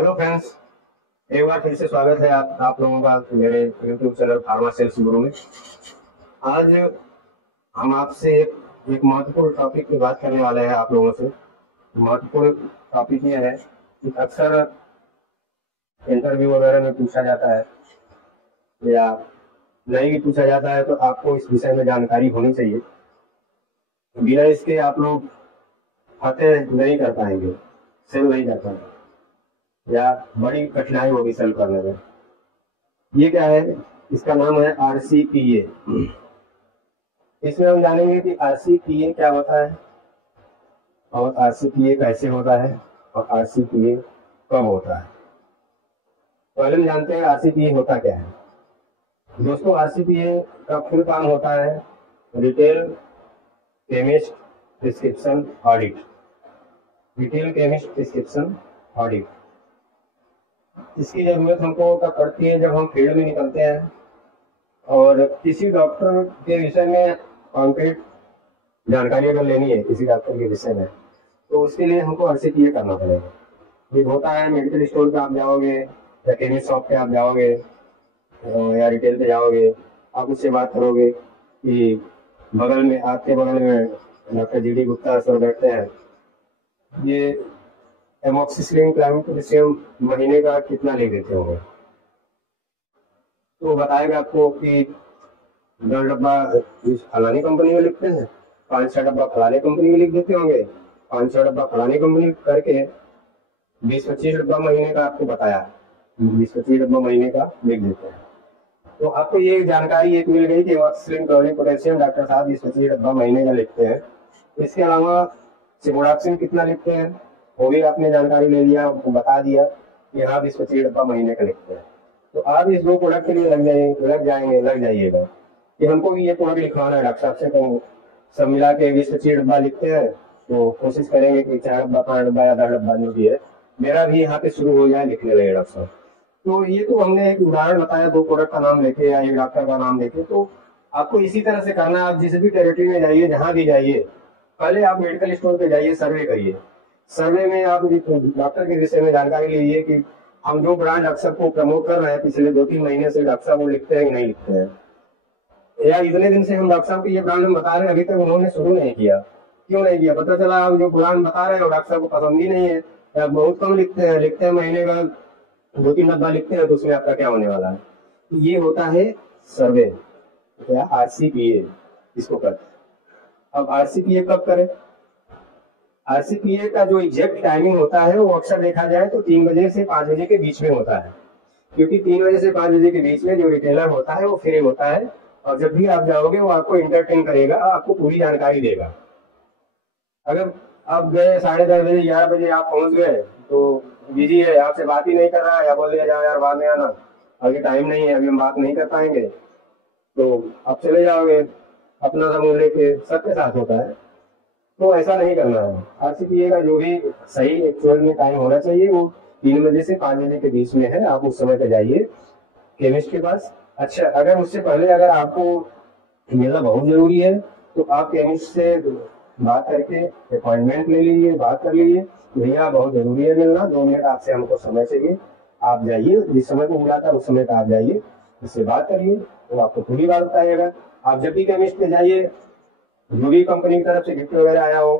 Hello friends, एक बार फिर से स्वागत है आप लोगों का मेरे यूट्यूब चैनल फार्मा सेल्स गुरु में। आज हम आपसे एक महत्वपूर्ण टॉपिक की बात करने वाले हैं। आप लोगों से महत्वपूर्ण टॉपिक ये है कि अक्सर इंटरव्यू वगैरह में पूछा जाता है या नहीं भी पूछा जाता है, तो आपको इस विषय में जानकारी होनी चाहिए। बिना इसके आप लोग फतेह नहीं कर पाएंगे, सेल नहीं कर पाएंगे या बड़ी कठिनाई होगी सेल करने में। ये क्या है? इसका नाम है RCPA। इसमें हम जानेंगे कि RCPA क्या होता है और RCPA कैसे होता है और RCPA कब होता है। पहले हम जानते हैं RCPA होता क्या है। दोस्तों, RCPA का फुल फॉर्म होता है retail chemist prescription audit. Retail chemist prescription audit. इसकी जरूरत हमको तब पड़ती है जब हम फील्ड में निकलते हैं और किसी डॉक्टर के विषय में कॉन्क्रीट जानकारी अगर लेनी है किसी डॉक्टर के विषय में, तो उसके लिए हमको RCPA करना पड़ेगा। ये होता है मेडिकल स्टोर पे आप जाओगे या केमिस्ट शॉप पे आप जाओगे या रिटेल पे जाओगे, आप उससे बात करोगे कि बगल में आपके बगल में डॉक्टर GD गुप्ता सर बैठते हैं, ये एमोक्सिसिलिन क्लैम्पिसियम महीने का कितना लिख देते होंगे। तो बताएगा आपको कि 10 डब्बा फलानी कंपनी में लिखते हैं, 5-6 डब्बा फलाने कंपनी में लिख देते होंगे, 5-6 डब्बा फलानी कंपनी करके 20-25 डब्बा महीने का आपको बताया, 20-25 डब्बा महीने का लिख देते हैं। तो आपको ये जानकारी एक मिल गई कि एमोक्सिसिलिन क्लोरीन पोटेशियम डॉक्टर साहब 20-25 डब्बा महीने का लिखते हैं। इसके अलावा सिमोडाक्सिन कितना लिखते हैं वो भी आपने जानकारी ले लिया, आपको बता दिया कि हाँ 20-25 डब्बा महीने का लिखते हैं। तो आप इस 2 प्रोडक्ट के लिए लग जाइएगा कि हमको भी ये प्रोडक्ट लिखवाना है डॉक्टर साहब से। तो सब मिला के 20-25 डब्बा लिखते हैं, तो कोशिश करेंगे कि 4 डब्बा 5 डब्बा या 10 डब्बा जो भी है मेरा भी यहाँ पे शुरू हो जाए लिखने लगे डॉक्टर साहब। तो ये तो हमने एक उदाहरण बताया 2 प्रोडक्ट का नाम लेके या एक डॉक्टर का नाम लेके। तो आपको इसी तरह से करना है। आप जिस भी टेरिटरी में जाइए, जहाँ भी जाइए, पहले आप मेडिकल स्टोर पे जाइए, सर्वे करिए। सर्वे में आप डॉक्टर के विषय में जानकारी लीजिए कि हम जो ब्रांड डॉक्टर को प्रमोट कर रहे हैं पिछले 2-3 महीने से डॉक्टर साहब वो लिखते हैं कि नहीं लिखते हैं, या इतने दिन से हम डॉक्टर साहब को ये ब्रांड हम बता रहे हैं अभी तक उन्होंने शुरू नहीं किया। क्यों नहीं किया? पता चला आप जो ब्रांड बता रहे हैं डॉक्टर साहब को पसंद ही नहीं है या बहुत कम लिखते हैं महीने का 2-3 डब्बा लिखते हैं, तो उसमें आपका क्या होने वाला है? ये होता है सर्वे या RCPA इसको करते हैं। अब RCPA कब करें? RCPA का जो एग्जैक्ट टाइमिंग होता है वो अक्सर देखा जाए तो 3 बजे से 5 बजे के बीच में होता है, क्योंकि 3 बजे से 5 बजे के बीच में जो रिटेलर होता है वो फ्री होता है और जब भी आप जाओगे वो आपको इंटरटेन करेगा, आपको पूरी जानकारी देगा। अगर आप गए 10:30 बजे 11 बजे आप पहुंच गए तो बिजी है, आपसे बात ही नहीं कर रहा है या बोल दिया जाओ यार बाद में आना, अभी टाइम नहीं है, अभी हम बात नहीं कर पाएंगे, तो आप चले जाओगे अपना समूह लेके। सबके साथ होता है, तो ऐसा नहीं करना है। RCPA का जो भी सही एक्चुअल में टाइम होना चाहिए वो 3 बजे से 5 बजे के बीच में है। आप उस समय पे जाइए केमिस्ट के पास। अच्छा, अगर उससे पहले अगर आपको मिलना बहुत जरूरी है तो आप केमिस्ट से बात करके अपॉइंटमेंट ले लीजिए, बात कर लीजिए, भैया बहुत जरूरी है मिलना, 2 मिनट आपसे हमको समय चाहिए। आप जाइए, जिस समय को बुलाता है उस समय पे आप जाइए, उससे बात करिए, वो आपको पूरी बात बताएगा। आप जब भी केमिस्ट पे जाइए, जो भी कंपनी की तरफ से गिफ्ट वगैरह आया हो,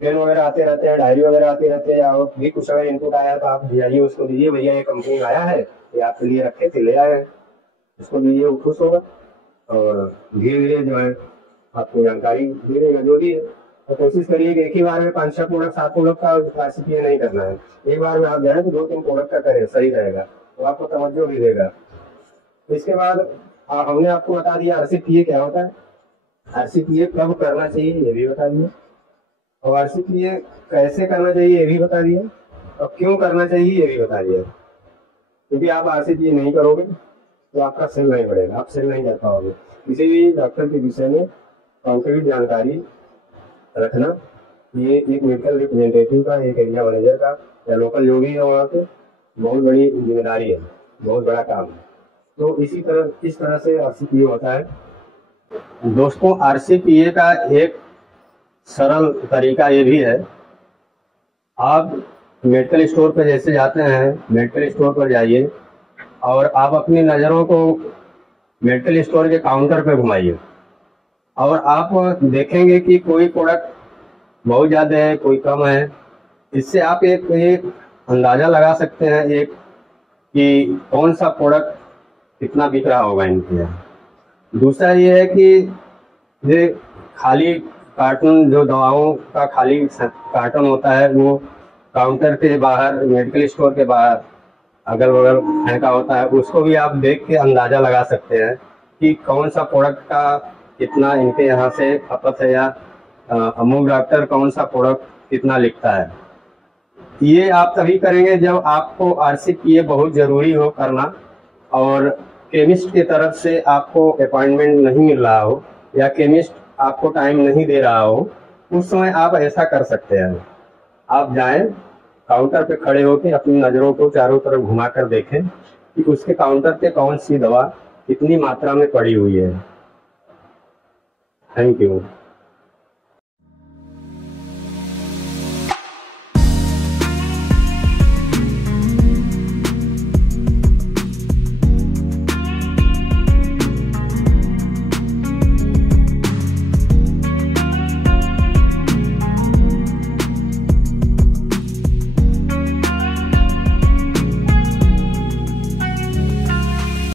पेन वगैरह आते रहते हैं, डायरी वगैरह आती रहते हैं, या भी कुछ अगर इनपुट आया तो आप जाइए उसको दीजिए, भैया ये कंपनी आया है, ये आपके लिए रखे थे, ले आए, उसको दीजिए, वो खुश होगा और धीरे धीरे जो है आपको जानकारी दे देगा जो भी है। तो कोशिश करिए कि एक ही बार में 5-6 प्रोडक्ट 7 प्रोडक्ट का RCPA नहीं करना है। एक बार में आप जाए तो 2-3 प्रोडक्ट का करें, सही रहेगा, तो आपको तवज्जो भी देगा। इसके बाद हमने आपको बता दिया RCPA क्या होता है, RCPA कब करना चाहिए ये भी बता दिया, और RCPA कैसे करना चाहिए ये भी बता दिया, और क्यों करना चाहिए ये भी बता दिया। क्योंकि आप RCPA नहीं करोगे तो आपका सेल नहीं बढ़ेगा, आप सेल नहीं कर पाओगे। किसी भी डॉक्टर के विषय में कॉन्क्रीट जानकारी रखना ये एक मेडिकल रिप्रेजेंटेटिव का, एक एरिया मैनेजर का या लोकल जो भी है वहाँ पे बहुत बड़ी जिम्मेदारी है, बहुत बड़ा काम है। तो इस तरह से RCPA होता है। दोस्तों, RCPA का एक सरल तरीका ये भी है, आप मेडिकल स्टोर पर जैसे जाते हैं, मेडिकल स्टोर पर जाइए और आप अपनी नज़रों को मेडिकल स्टोर के काउंटर पे घुमाइए और आप देखेंगे कि कोई प्रोडक्ट बहुत ज़्यादा है, कोई कम है। इससे आप एक अंदाज़ा लगा सकते हैं एक कि कौन सा प्रोडक्ट कितना बिक रहा होगा इनके यहाँ। दूसरा ये है कि ये खाली कार्टून, जो दवाओं का खाली कार्टून होता है, वो काउंटर के बाहर, मेडिकल स्टोर के बाहर अगल बगल फेंका होता है, उसको भी आप देख के अंदाज़ा लगा सकते हैं कि कौन सा प्रोडक्ट का कितना इनके यहाँ से खपत है, या अमूल डॉक्टर कौन सा प्रोडक्ट कितना लिखता है। ये आप तभी करेंगे जब आपको RCPA बहुत ज़रूरी हो करना और केमिस्ट की तरफ से आपको अपॉइंटमेंट नहीं मिल रहा हो या केमिस्ट आपको टाइम नहीं दे रहा हो। उस समय आप ऐसा कर सकते हैं, आप जाएं काउंटर पे खड़े होकर अपनी नज़रों को चारों तरफ घुमा कर देखें कि उसके काउंटर पे कौन सी दवा कितनी मात्रा में पड़ी हुई है। Thank you.